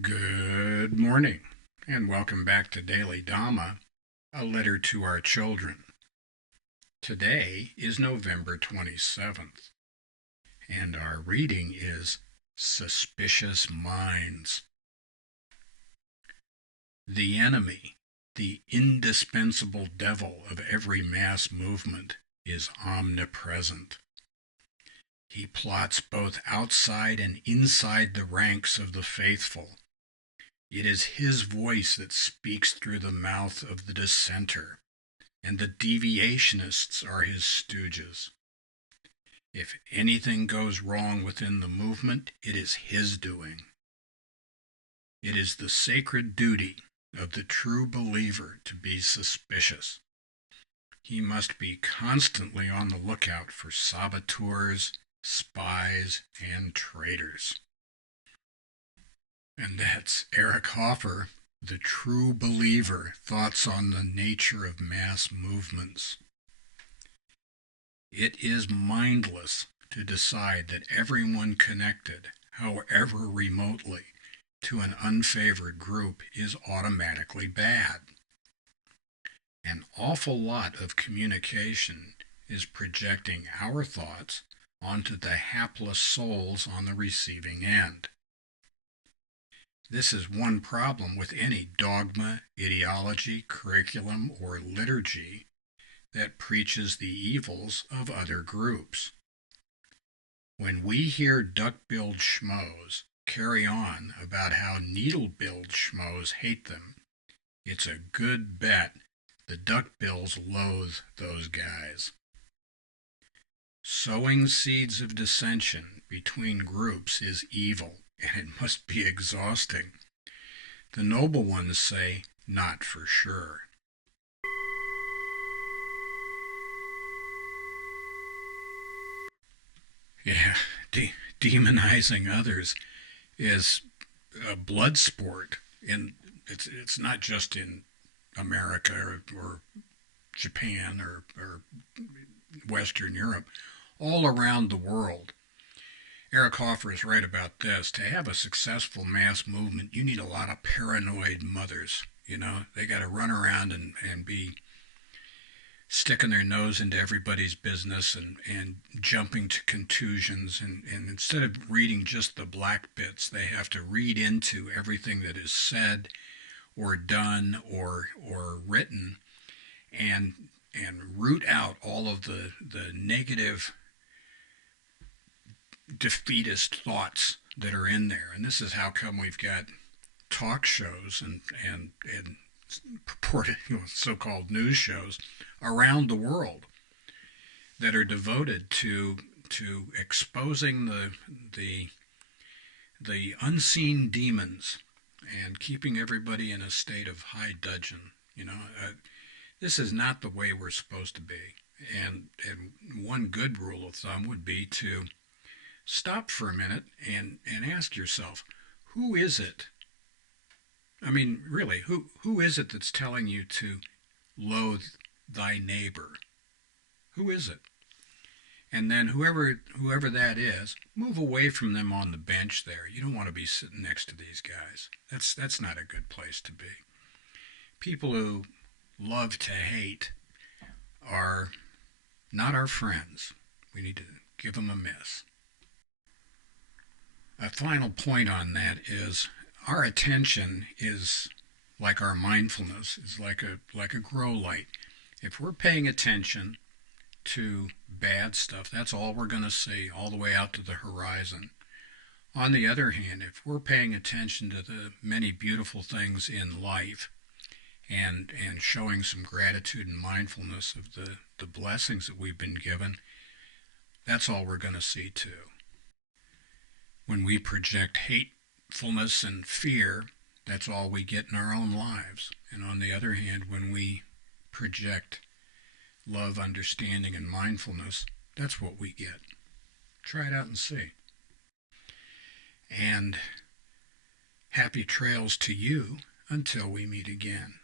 Good morning, and welcome back to Daily Dhamma, a letter to our children. Today is November 27th, and our reading is Suspicious Minds. The enemy, the indispensable devil of every mass movement, is omnipresent. He plots both outside and inside the ranks of the faithful. It is his voice that speaks through the mouth of the dissenter, and the deviationists are his stooges. If anything goes wrong within the movement, it is his doing. It is the sacred duty of the true believer to be suspicious. He must be constantly on the lookout for saboteurs, spies, and traitors. And that's Eric Hoffer, The True Believer, Thoughts on the Nature of Mass Movements. It is mindless to decide that everyone connected, however remotely, to an unfavored group is automatically bad. An awful lot of communication is projecting our thoughts onto the hapless souls on the receiving end. This is one problem with any dogma, ideology, curriculum, or liturgy that preaches the evils of other groups. When we hear duck-billed schmoes carry on about how needle-billed schmoes hate them, it's a good bet the duck-bills loathe those guys. Sowing seeds of dissension between groups is evil, and it must be exhausting. The noble ones say, not for sure. Yeah, demonizing others is a blood sport, and it's not just in America or Japan or Western Europe, all around the world. Eric Hoffer is right about this. To have a successful mass movement, you need a lot of paranoid mothers. They got to run around and be sticking their nose into everybody's business and jumping to conclusions. And instead of reading just the black bits, they have to read into everything that is said or done or written and root out all of the negative defeatist thoughts that are in there. And this is how come we've got talk shows and purported so-called news shows around the world that are devoted to exposing the unseen demons and keeping everybody in a state of high dudgeon. This is not the way we're supposed to be. And one good rule of thumb would be to stop for a minute and ask yourself, who is it? I mean, really, who is it that's telling you to loathe thy neighbor? Who is it? And then whoever that is, move away from them on the bench there. You don't want to be sitting next to these guys. That's not a good place to be. People who love to hate are not our friends. We need to give them a miss. A final point on that is our attention is like our mindfulness, is like a grow light. If we're paying attention to bad stuff, that's all we're going to see all the way out to the horizon. On the other hand, if we're paying attention to the many beautiful things in life and showing some gratitude and mindfulness of the blessings that we've been given, that's all we're going to see too. When we project hatefulness and fear, that's all we get in our own lives. And on the other hand, when we project love, understanding, and mindfulness, that's what we get. Try it out and see. And happy trails to you until we meet again.